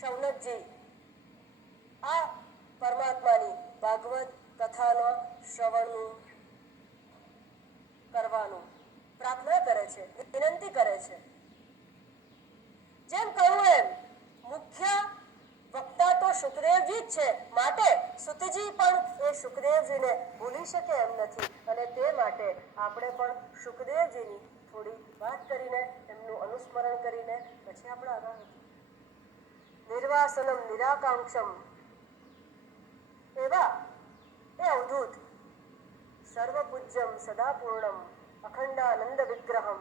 શૌનકજી આ પરમાત્માની ભાગવત કથાના શ્રવણનું કરવાનું પ્રાર્થના કરે છે, વિનંતી કરે છે. જેમ કહ્યું એમ મુખ્ય વક્તા તો સુખદેવજી જ છે, માટે સુતજી પણ એ સુખદેવજીને ભૂલી શકે એમ નથી અને તે માટે આપણે પણ સુખદેવજીની થોડી વાત કરીને એમનું અનુસ્મરણ કરીને પછી આપણે આગળ નિર્વાસનમ નિરાકાંક્ષમ એવા એ અવધૂત સર્વપૂજ્યમ સદાપૂર્ણમ અખંડાનંદ વિગ્રહમ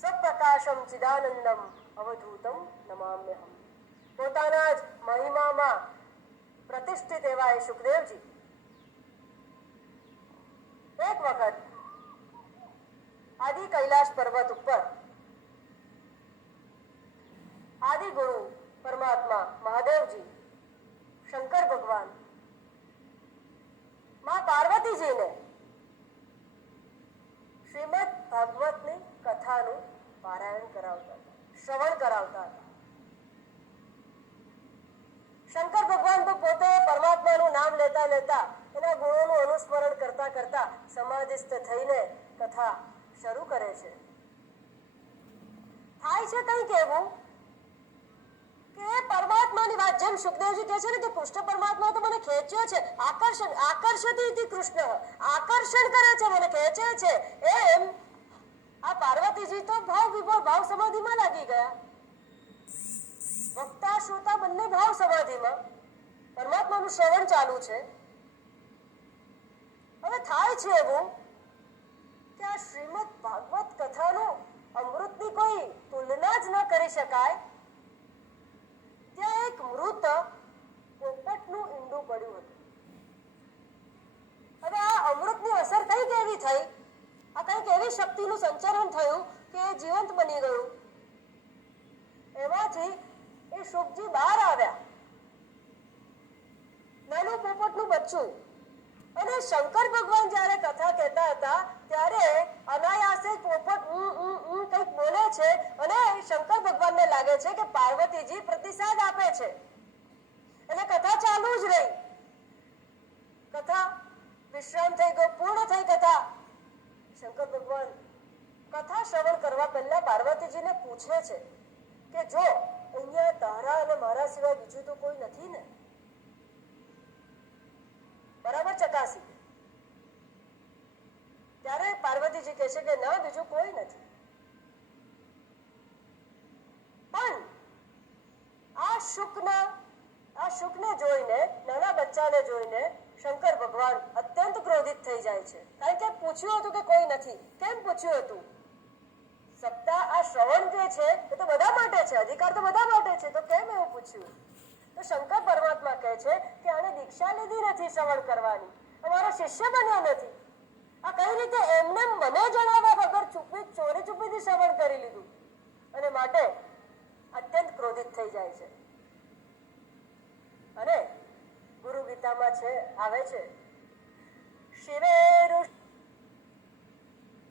સપ્રકાશમ ચિદાનંદમ અવધૂતમ નમામ્યહમ. પોતાના જ મહિમામાં પ્રતિષ્ઠિત એવા એ સુખદેવજી એક વખત આદિ કૈલાશ પર્વત ઉપર આદિ ગુરુ પરમાત્મા મહાદેવજી, શંકર ભગવાન, માં પાર્વતીજીને શ્રીમદ ભાગવતની કથાનું પારાયણ કરાવતા હતા, શ્રવણ કરાવતા હતા. શંકર ભગવાન તો પોતે પરમાત્માનું નામ લેતા લેતા એના ગુણોનું અનુસ્મરણ કરતા કરતા સમાધિસ્થ થઈને કથા શરૂ કરે છે. થાય છે કંઈક એવું કે પરમાત્માની વાત, જેમ સુખદેવજી કહે છે ને કે કૃષ્ણ પરમાત્મા તો મને ખેંચ્યો છે, આકર્ષતી હતી કૃષ્ણ, આકર્ષણ કરે છે, મને ખેંચે છે, એમ આ પાર્વતીજી તો ભાવ વિભોર ભાવ સમાધિમાં લાગી ગયા. વક્તા શ્રોતા બંને ભાવ સમાધિમાં, પરમાત્માનું શ્રવણ ચાલુ છે. હવે થાય છે એવું કે આ શ્રીમદ ભાગવત કથાનું અમૃતની કોઈ તુલના જ ન કરી શકાય. ત્યાં એક મૃત પોપટનું ઈંડું પડ્યું હતું. હવે આ અમૃતની અસર કઈ કેવી થઈ, આ કઈક એવી શક્તિનું સંચરણ થયું કે જીવંત બની ગયું. એમાંથી એ શુકજી બહાર આવ્યા, નાનું પોપટનું બચ્ચું. અને શંકર ભગવાન જ્યારે કથા કહેતા હતા ત્યારે અનાયાસે પોપટ કંઈક બોલે છે અને શંકર ભગવાનને લાગે છે કે પાર્વતીજી પ્રતિસાદ આપે છે અને કથા ચાલુ જ રહી. કથા વિશ્રામ થઈ ગયો, પૂર્ણ થઈ કથા. શંકર ભગવાન કથા શ્રવણ કરવા પહેલા પાર્વતીજીને પૂછે છે કે જો અહીંયા તારા અને મારા સિવાય બીજું તો કોઈ નથી ને? બરાબર ચકાસી. ત્યારે પાર્વતીજી કહે છે કે ના, બીજું કોઈ નથી. પણ આ શુકને જોઈને, નાના બચ્ચાને જોઈને શંકર ભગવાન અત્યંત ક્રોધિત થઈ જાય છે. કારણ કે પૂછ્યું હતું કે કોઈ નથી. કેમ પૂછ્યું હતું? સપ્તાહ આ શ્રવણ જે છે એ તો બધા માટે છે, અધિકાર તો બધા માટે છે, તો કેમ એવું પૂછ્યું? તો શંકર પરમાત્મા કહે છે કે આને દીક્ષા લીધી નથી શ્રવણ કરવાની, અમારો શિષ્ય બન્યો નથી. આ કઈ રીતે એમને મને જણાવ્યા વગર ચોરી ચૂપીથી શ્રવણ કરી લીધું? અને માટે અત્યંત ક્રોધિત થઈ જાય છે. અને ગુરુ ગીતામાં છે, આવે છે, શિવે